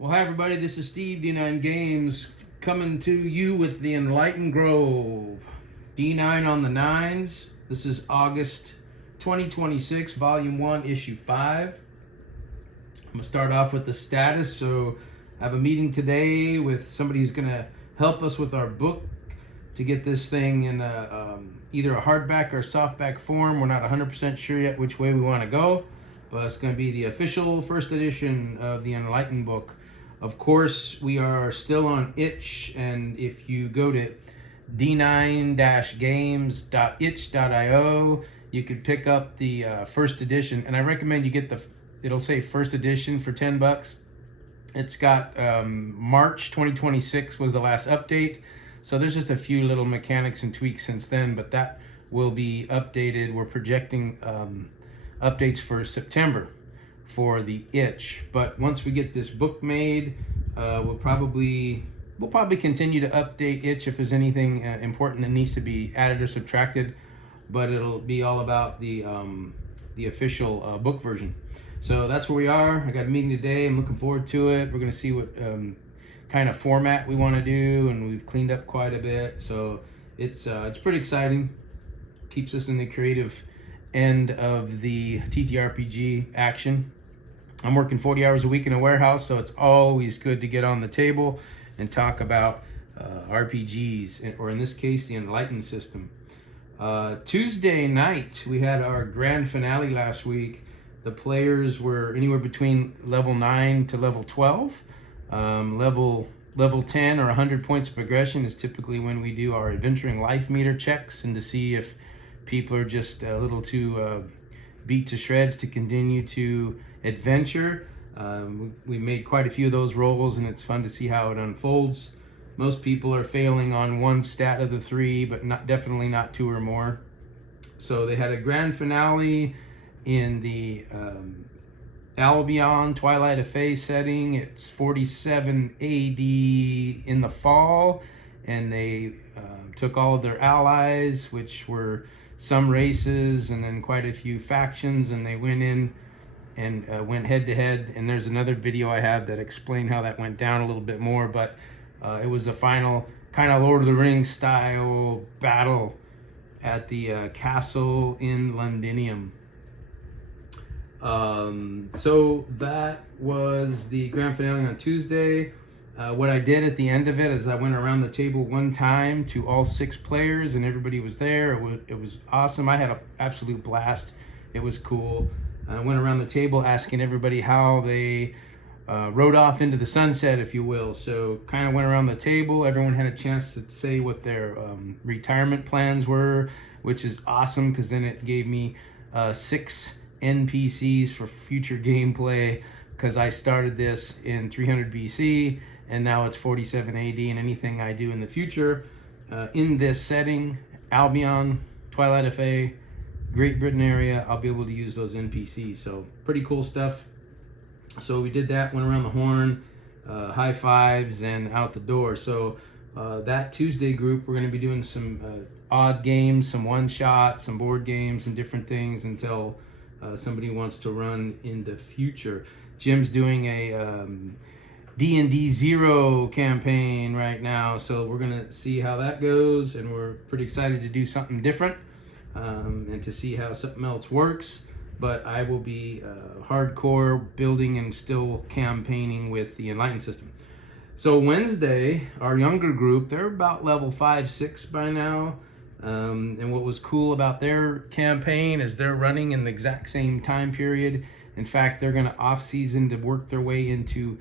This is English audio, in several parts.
Well, hi everybody, this is Steve, D9 Games, coming to you with the Enlightened Grove. D9 on the nines. This is August 2026, Volume 1, Issue 5. I'm going to start off with the status. So I have a meeting today with somebody who's going to help us with our book to get this thing in either a hardback or softback form. We're not 100% sure yet which way we want to go, but it's going to be the official first edition of the Enlightened book. Of course, we are still on itch, and if you go to d9-games.itch.io, you could pick up the first edition, and I recommend you get it'll say first edition for $10. It's got March 2026 was the last update, so there's just a few little mechanics and tweaks since then, but that will be updated. We're projecting updates for September for the itch, but once we get this book made, we'll probably continue to update itch if there's anything important that needs to be added or subtracted, but it'll be all about the official book version. So that's where we are. I got a meeting today. I'm looking forward to it. We're going to see what kind of format we want to do, and we've cleaned up quite a bit, so it's pretty exciting. Keeps us in the creative end of the TTRPG action. I'm working 40 hours a week in a warehouse, so it's always good to get on the table and talk about RPGs, or in this case, the Enlightened system. Tuesday night, we had our grand finale last week. The players were anywhere between level 9 to level 12. Level 10 or 100 points of progression is typically when we do our adventuring life meter checks, and to see if people are just a little too beat to shreds to continue to adventure. We made quite a few of those rolls, and it's fun to see how it unfolds. Most people are failing on one stat of the three, but definitely not two or more. So they had a grand finale in the Albion Twilight of Fae setting. It's 47 AD in the fall, and they took all of their allies, which were some races and then quite a few factions, and they went in and went head to head. And there's another video I have that explained how that went down a little bit more, but it was a final kind of Lord of the Rings style battle at the castle in Londinium. So that was the grand finale on Tuesday. What I did at the end of it is I went around the table one time to all 6 players, and everybody was there. It was awesome. I had an absolute blast. It was cool. I went around the table asking everybody how they rode off into the sunset, if you will. So kind of went around the table. Everyone had a chance to say what their retirement plans were, which is awesome, because then it gave me 6 NPCs for future gameplay, because I started this in 300 BC and now it's 47 AD, and anything I do in the future in this setting, Albion, Twilight of Fae, Great Britain area, I'll be able to use those NPCs. So pretty cool stuff. So we did that, went around the horn, high fives, and out the door. So that Tuesday group, we're going to be doing some odd games, some one-shots, some board games, and different things until somebody wants to run in the future. Jim's doing a D&D 0 campaign right now, so we're going to see how that goes, and we're pretty excited to do something different and to see how something else works. But I will be hardcore building and still campaigning with the Enlightened system. So Wednesday, our younger group, they're about level 5-6 by now. And what was cool about their campaign is they're running in the exact same time period. In fact, they're going to off-season to work their way into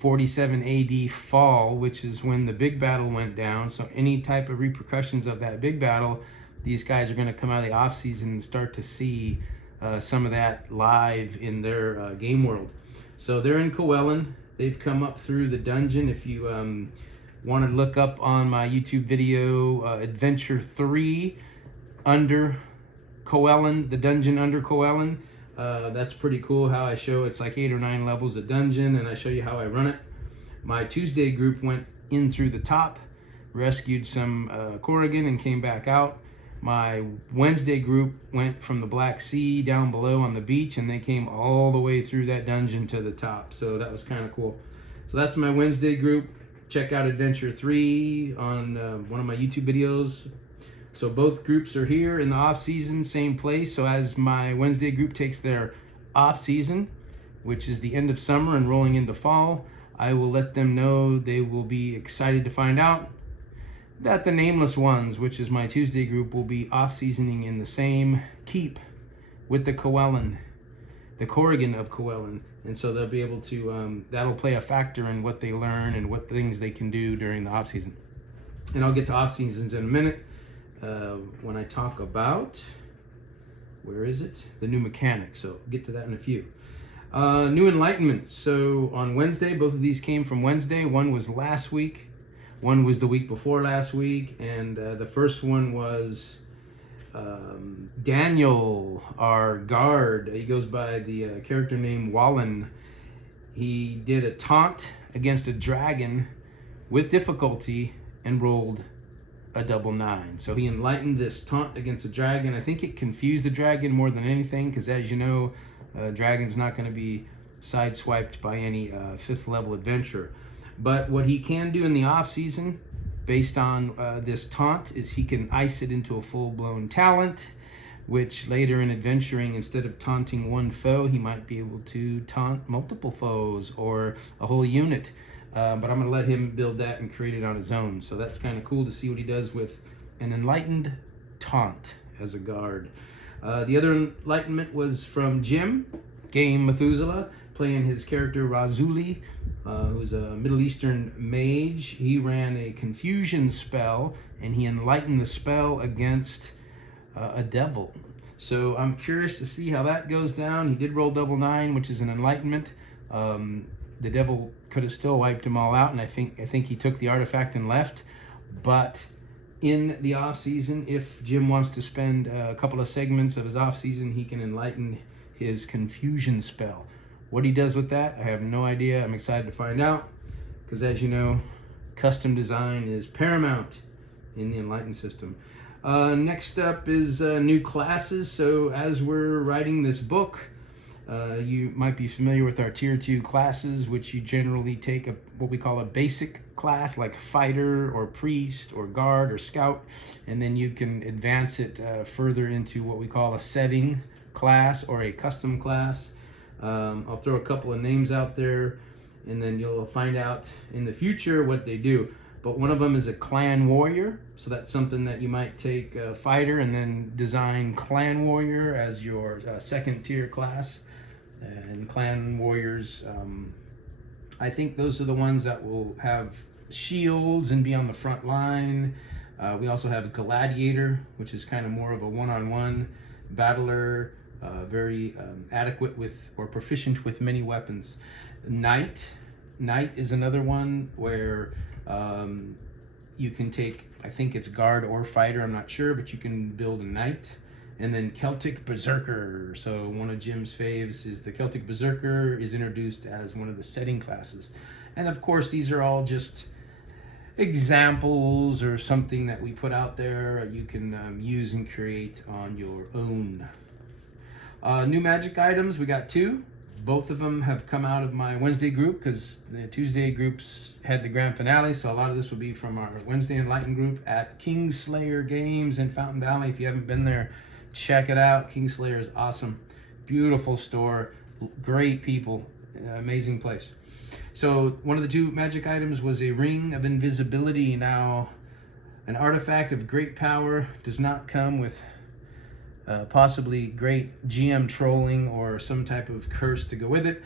47 AD fall, which is when the big battle went down. So any type of repercussions of that big battle, these guys are going to come out of the off-season and start to see some of that live in their game world. So they're in Coellen. They've come up through the dungeon. If you want to look up on my YouTube video, Adventure 3 under Coellen, the dungeon under Coellen. That's pretty cool how I show it's like 8 or 9 levels of dungeon, and I show you how I run it. My Tuesday group went in through the top, rescued some Corrigan, and came back out. My Wednesday group went from the Black Sea down below on the beach, and they came all the way through that dungeon to the top. So that was kind of cool. So that's my Wednesday group. Check out Adventure 3 on one of my YouTube videos. So both groups are here in the off season, same place. So as my Wednesday group takes their off season, which is the end of summer and rolling into fall, I will let them know. They will be excited to find out that the Nameless Ones, which is my Tuesday group, will be off seasoning in the same keep with the Coelin, the Corrigan of Coelin. And so they'll be able to, that'll play a factor in what they learn and what things they can do during the off season. And I'll get to off seasons in a minute when I talk about, where is it? The new mechanic. So I'll get to that in a few. New Enlightenment. So on Wednesday, both of these came from Wednesday. One was last week. One was the week before last week. And the first one was Daniel, our guard. He goes by the character name Wallen. He did a taunt against a dragon with difficulty and rolled a double 9. So he enlightened this taunt against a dragon. I think it confused the dragon more than anything, because as you know, dragon's not going to be sideswiped by any 5th level adventurer. But what he can do in the off season, based on this taunt, is he can ice it into a full-blown talent, which later in adventuring, instead of taunting one foe, he might be able to taunt multiple foes or a whole unit. But I'm going to let him build that and create it on his own. So that's kind of cool to see what he does with an enlightened taunt as a guard. The other enlightenment was from Jim, Game Methuselah, playing his character Razuli, who's a Middle Eastern mage. He ran a confusion spell, and he enlightened the spell against a devil. So I'm curious to see how that goes down. He did roll double 9, which is an enlightenment. The devil could have still wiped them all out, and I think he took the artifact and left. But in the off season, if Jim wants to spend a couple of segments of his off season, he can enlighten his confusion spell. What he does with that, I have no idea. I'm excited to find out, because as you know, custom design is paramount in the Enlightened system. Next up is new classes. So as we're writing this book, you might be familiar with our tier 2 classes, which you generally take what we call a basic class, like fighter or priest or guard or scout, and then you can advance it further into what we call a setting class or a custom class. I'll throw a couple of names out there, and then you'll find out in the future what they do. But one of them is a clan warrior, so that's something that you might take a fighter and then design clan warrior as your second tier class. And clan warriors, I think those are the ones that will have shields and be on the front line. We also have gladiator, which is kind of more of a one-on-one battler, very adequate with or proficient with many weapons. Knight is another one where you can take, I think it's guard or fighter, I'm not sure, but you can build a knight. And then Celtic Berserker. So one of Jim's faves is the Celtic Berserker, is introduced as one of the setting classes. And of course, these are all just examples or something that we put out there you can use and create on your own. New magic items, we got 2. Both of them have come out of my Wednesday group, because the Tuesday groups had the grand finale. So a lot of this will be from our Wednesday Enlightened group at Kingslayer Games in Fountain Valley. If you haven't been there, check it out. Kingslayer is awesome. Beautiful store. Great people. Amazing place. So one of the 2 magic items was a Ring of Invisibility. Now, an artifact of great power does not come with possibly great GM trolling or some type of curse to go with it.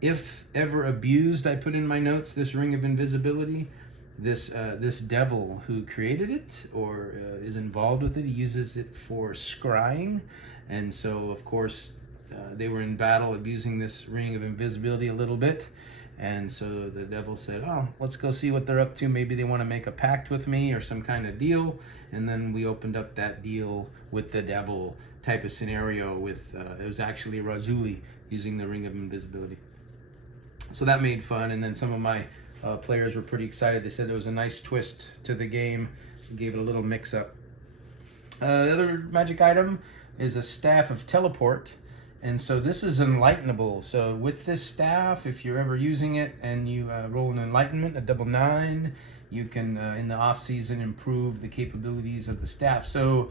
If ever abused, I put in my notes, this Ring of Invisibility, this devil who created it or is involved with it, he uses it for scrying. And so, of course, they were in battle abusing this Ring of Invisibility a little bit. And so the devil said, oh, let's go see what they're up to. Maybe they want to make a pact with me or some kind of deal. And then we opened up that deal with the devil type of scenario with, it was actually Razuli using the Ring of Invisibility. So that made fun. And then some of my players were pretty excited. They said there was a nice twist to the game. Gave it a little mix up. The other magic item is a Staff of Teleport. And so this is enlightenable. So with this staff, if you're ever using it and you roll an enlightenment, a double 9, you can in the off season improve the capabilities of the staff. So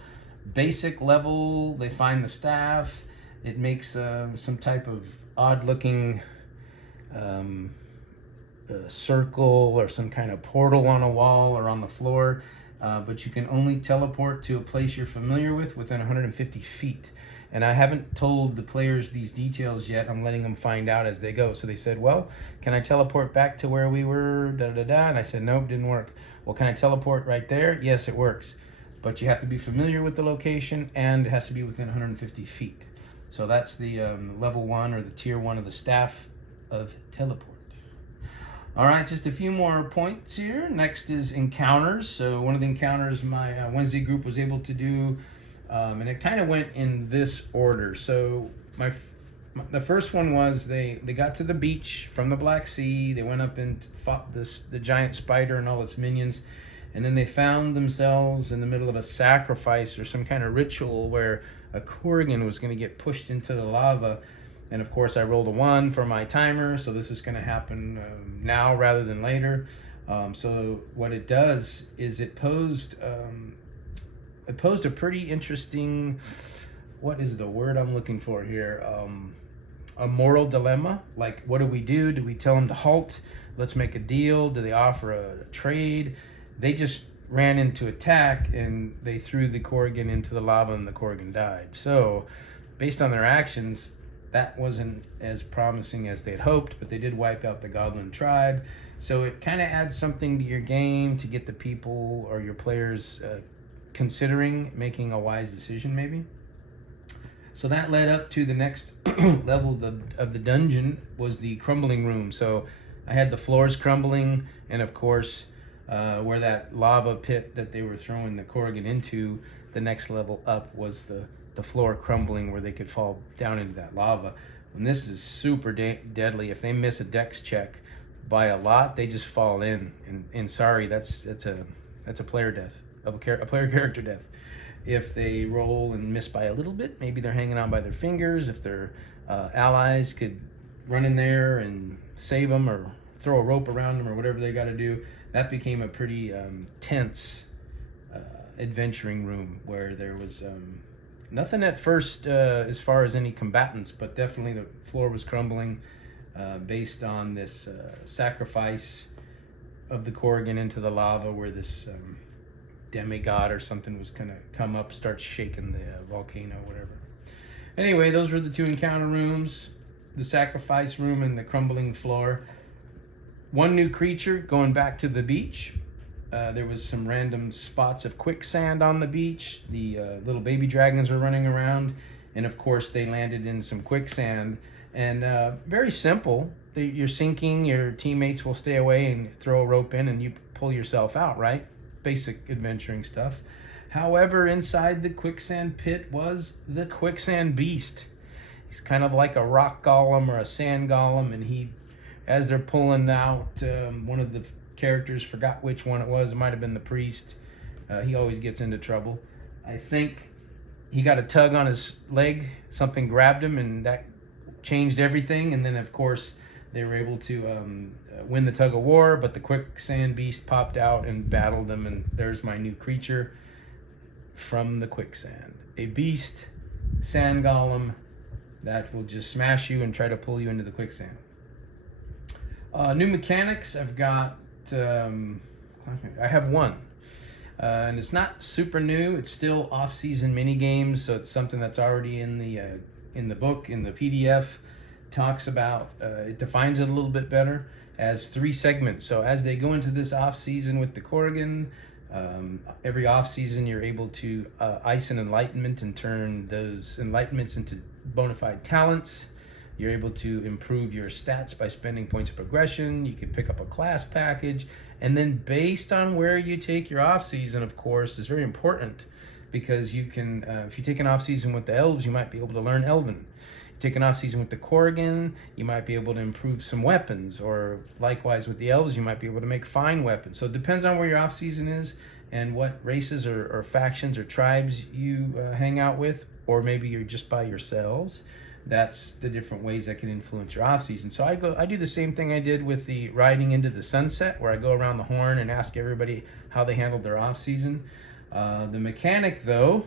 basic level, they find the staff. It makes some type of odd looking circle or some kind of portal on a wall or on the floor. But you can only teleport to a place you're familiar with within 150 feet. And I haven't told the players these details yet. I'm letting them find out as they go. So they said, well, can I teleport back to where we were? Da, da, da. And I said, nope, didn't work. Well, can I teleport right there? Yes, it works. But you have to be familiar with the location and it has to be within 150 feet. So that's the level 1 or the tier 1 of the staff of teleport. All right, just a few more points here. Next is encounters. So one of the encounters my Wednesday group was able to do, and it kind of went in this order. So the first one was they got to the beach from the Black Sea. They went up and fought the giant spider and all its minions. And then they found themselves in the middle of a sacrifice or some kind of ritual where a Korrigan was going to get pushed into the lava. And of course I rolled a 1 for my timer, so this is going to happen now rather than later. So what it does is it posed a pretty interesting, what is the word I'm looking for here? A moral dilemma. Like, what do we do? Do we tell them to halt? Let's make a deal. Do they offer a trade? They just ran into attack and they threw the Korrigan into the lava and the Korrigan died. So based on their actions, that wasn't as promising as they had hoped, but they did wipe out the Goblin tribe. So it kind of adds something to your game to get the people or your players considering making a wise decision maybe. So that led up to the next level of the dungeon was the crumbling room. So I had the floors crumbling, and of course where that lava pit that they were throwing the Korrigan into, the next level up was the floor crumbling where they could fall down into that lava. And this is super deadly. If they miss a dex check by a lot, they just fall in. And sorry, that's a player death, a player character death. If they roll and miss by a little bit, maybe they're hanging on by their fingers. If their allies could run in there and save them or throw a rope around them or whatever they got to do, that became a pretty tense adventuring room where there was nothing at first as far as any combatants, but definitely the floor was crumbling based on this sacrifice of the Korrigan into the lava where this demigod or something was gonna come up, start shaking the volcano, whatever. Anyway, those were the 2 encounter rooms, the sacrifice room and the crumbling floor. 1 new creature going back to the beach. There was some random spots of quicksand on the beach. The little baby dragons were running around, and of course they landed in some quicksand. And very simple. You're sinking, your teammates will stay away and throw a rope in and you pull yourself out, right? Basic adventuring stuff. However, inside the quicksand pit was the quicksand beast. He's kind of like a rock golem or a sand golem, and he, as they're pulling out, one of the characters, forgot which one it was, it might have been the priest, he always gets into trouble. I think he got a tug on his leg, something grabbed him, and that changed everything. And then of course they were able to win the tug of war, but the quicksand beast popped out and battled them, and there's my new creature from the quicksand, a beast sand golem that will just smash you and try to pull you into the quicksand. New mechanics, I've got I have 1, and it's not super new. It's still off-season mini games, so it's something that's already in the book, in the PDF. Talks about it defines it a little bit better as 3 segments. So as they go into this off-season with the Korrigan, every off-season you're able to ice an enlightenment and turn those enlightenments into bona fide talents. You're able to improve your stats by spending points of progression. You can pick up a class package. And then based on where you take your off-season, of course, is very important, because you can, if you take an off-season with the elves, you might be able to learn Elven. You take an off-season with the Korrigan, you might be able to improve some weapons, or likewise with the elves, you might be able to make fine weapons. So it depends on where your off-season is and what races or factions or tribes you hang out with, or maybe you're just by yourselves. that's the different ways that can influence your off season. So I do the same thing I did with the riding into the sunset, where I go around the horn and ask everybody how they handled their off season. The mechanic, though,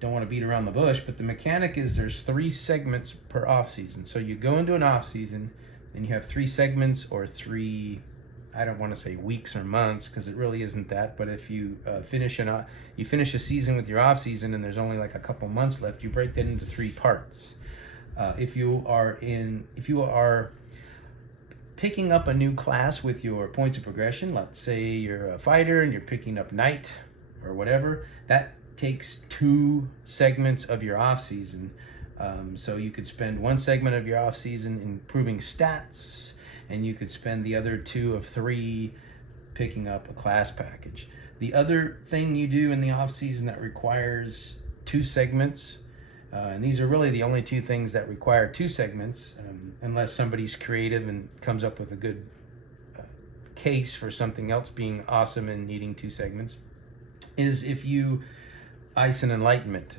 don't want to beat around the bush, but the mechanic is there's 3 segments per off season. So you go into an off season and you have 3 segments, or 3, I don't want to say weeks or months, because it really isn't that. But if you finish a season with your off season and there's only like a couple months left, you break that into 3 parts. If you are picking up a new class with your points of progression, let's say you're a fighter and you're picking up knight or whatever, that takes 2 segments of your off season. So you could spend 1 segment of your off season improving stats, and you could spend the other 2 of 3 picking up a class package. The other thing you do in the off season that requires 2 segments, and these are really the only 2 things that require 2 segments, unless somebody's creative and comes up with a good case for something else being awesome and needing 2 segments, is if you ice an enlightenment.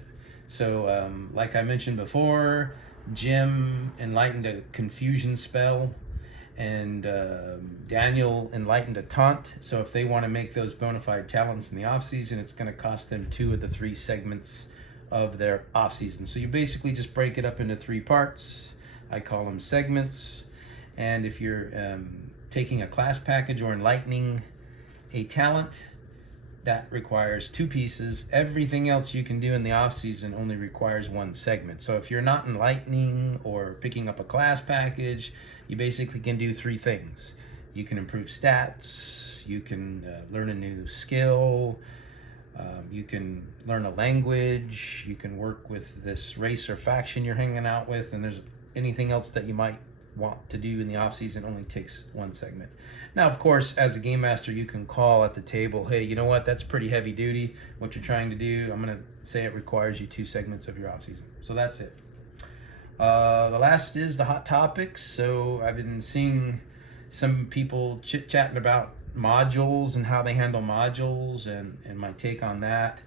So like I mentioned before, Jim enlightened a confusion spell, and Daniel enlightened a taunt. So if they want to make those bona fide talents in the off season, it's going to cost them 2 of the 3 segments of their off season. So you basically just break it up into 3 parts. I call them segments. And if you're taking a class package or enlightening a talent, that requires 2 pieces. Everything else you can do in the off season only requires 1 segment. So if you're not enlightening or picking up a class package, you basically can do 3 things. You can improve stats, you can learn a new skill, you can learn a language, you can work with this race or faction you're hanging out with, and there's anything else that you might want to do in the off season only takes 1 segment. Now, of course, as a game master, you can call at the table, hey, you know what, that's pretty heavy duty, what you're trying to do. I'm going to say it requires you 2 segments of your off season. So that's it. The last is the hot topics. So I've been seeing some people chit-chatting about modules and how they handle modules, and my take on that.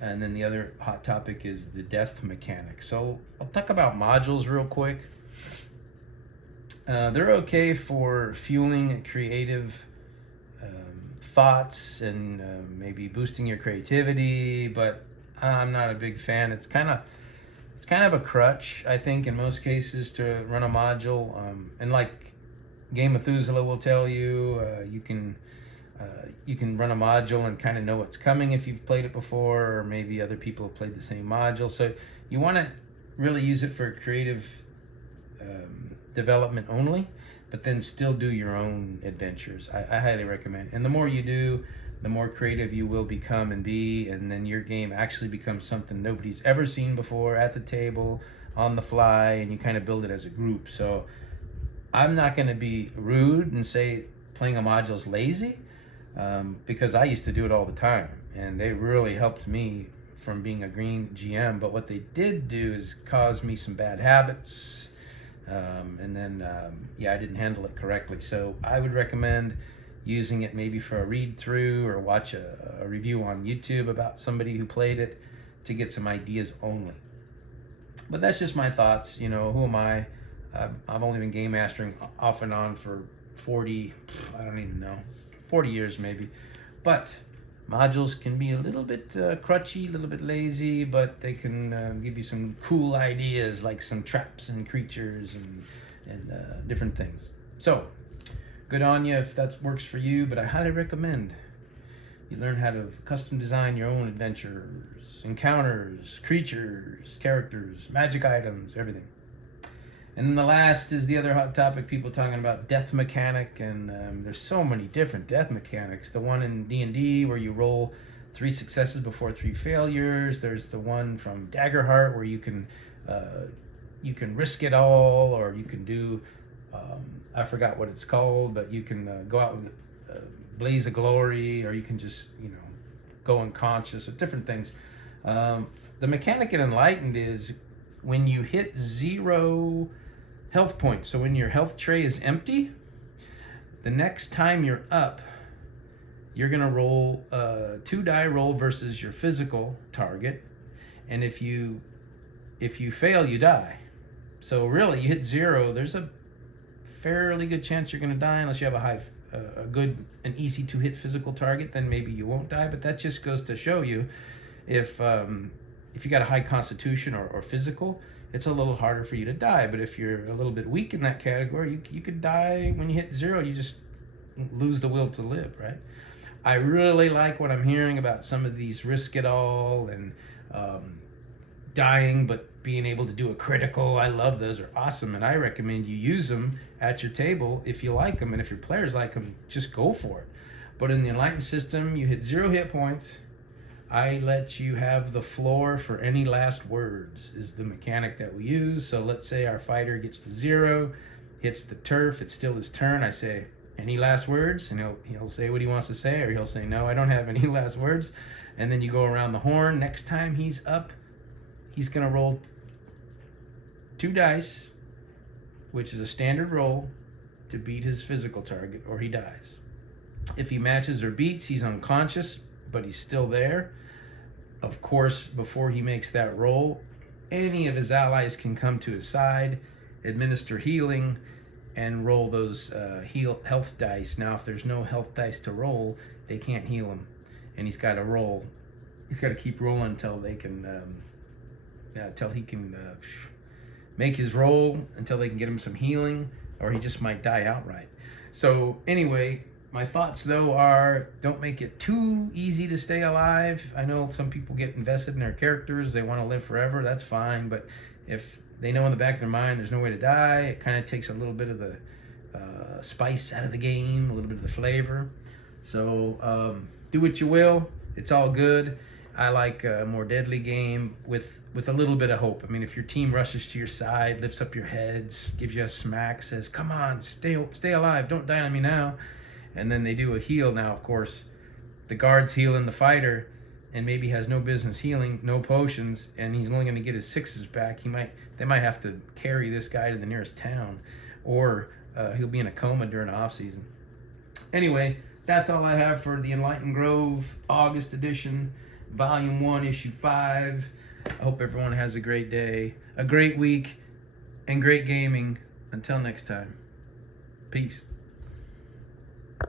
And then the other hot topic is the death mechanic. So I'll talk about modules real quick. They're okay for fueling creative thoughts and maybe boosting your creativity, but I'm not a big fan. It's kind of a crutch, I think, in most cases to run a module. And like Game Methuselah will tell you, you can run a module and kind of know what's coming if you've played it before, or maybe other people have played the same module. So you want to really use it for creative development only, but then still do your own adventures. I highly recommend. And the more you do, the more creative you will become and be, and then your game actually becomes something nobody's ever seen before at the table, on the fly, and you kind of build it as a group. So I'm not going to be rude and say playing a module is lazy, because I used to do it all the time, and they really helped me from being a green GM. But what they did do is cause me some bad habits, and then I didn't handle it correctly. So I would recommend using it maybe for a read through, or watch a review on YouTube about somebody who played it to get some ideas only. But that's just my thoughts. You know, who am I? I've only been game mastering off and on for 40 years maybe. But modules can be a little bit crutchy, a little bit lazy, but they can give you some cool ideas, like some traps and creatures and different things. So good on you if that works for you, but I highly recommend you learn how to custom design your own adventures, encounters, creatures, characters, magic items, everything. And then the last is the other hot topic, people talking about death mechanic, and there's so many different death mechanics. The one in D&D where you roll 3 successes before 3 failures. There's the one from Daggerheart where you can risk it all, or you can do, I forgot what it's called, but you can go out with a blaze of glory, or you can just, go unconscious, or different things. The mechanic in Enlightened is when you hit 0 health points, so when your health tray is empty, the next time you're up, you're going to roll a 2 die roll versus your physical target. And if you if you fail, you die. So really, you hit 0, there's a fairly good chance you're going to die unless you have a good and easy to hit physical target. Then maybe you won't die. But that just goes to show you, if you got a high constitution or physical, it's a little harder for you to die. But if you're a little bit weak in that category, you could die when you hit 0. You just lose the will to live, right? I really like what I'm hearing about some of these risk it all and dying but being able to do a critical. I love those, are awesome, and I recommend you use them at your table if you like them, and if your players like them, just go for it. But in the Enlightened system, you hit 0 hit points. I let you have the floor for any last words, is the mechanic that we use. So let's say our fighter gets to 0, hits the turf, it's still his turn. I say, any last words? And he'll say what he wants to say, or he'll say, no, I don't have any last words. And then you go around the horn. Next time he's up, he's going to roll 2 dice, which is a standard roll, to beat his physical target, or he dies. If he matches or beats, he's unconscious, but he's still there. Of course, before he makes that roll, any of his allies can come to his side, administer healing, and roll those health dice. Now, if there's no health dice to roll, they can't heal him, and he's got to roll. He's got to keep rolling until they can, until he can make his roll, until they can get him some healing, or he just might die outright. So anyway, my thoughts though are, don't make it too easy to stay alive. I know some people get invested in their characters, they want to live forever, that's fine, but if they know in the back of their mind there's no way to die, it kind of takes a little bit of the spice out of the game, a little bit of the flavor. So do what you will, it's all good. I like a more deadly game with a little bit of hope. I mean, if your team rushes to your side, lifts up your heads, gives you a smack, says, come on, stay alive, don't die on me now, and then they do a heal. Now, of course, the guard's healing the fighter and maybe has no business healing, no potions, and he's only going to get his 6s back. They might have to carry this guy to the nearest town, or he'll be in a coma during the off season. Anyway, that's all I have for the Enlightened Grove August edition, Volume 1, Issue 5. I hope everyone has a great day, a great week, and great gaming. Until next time, peace.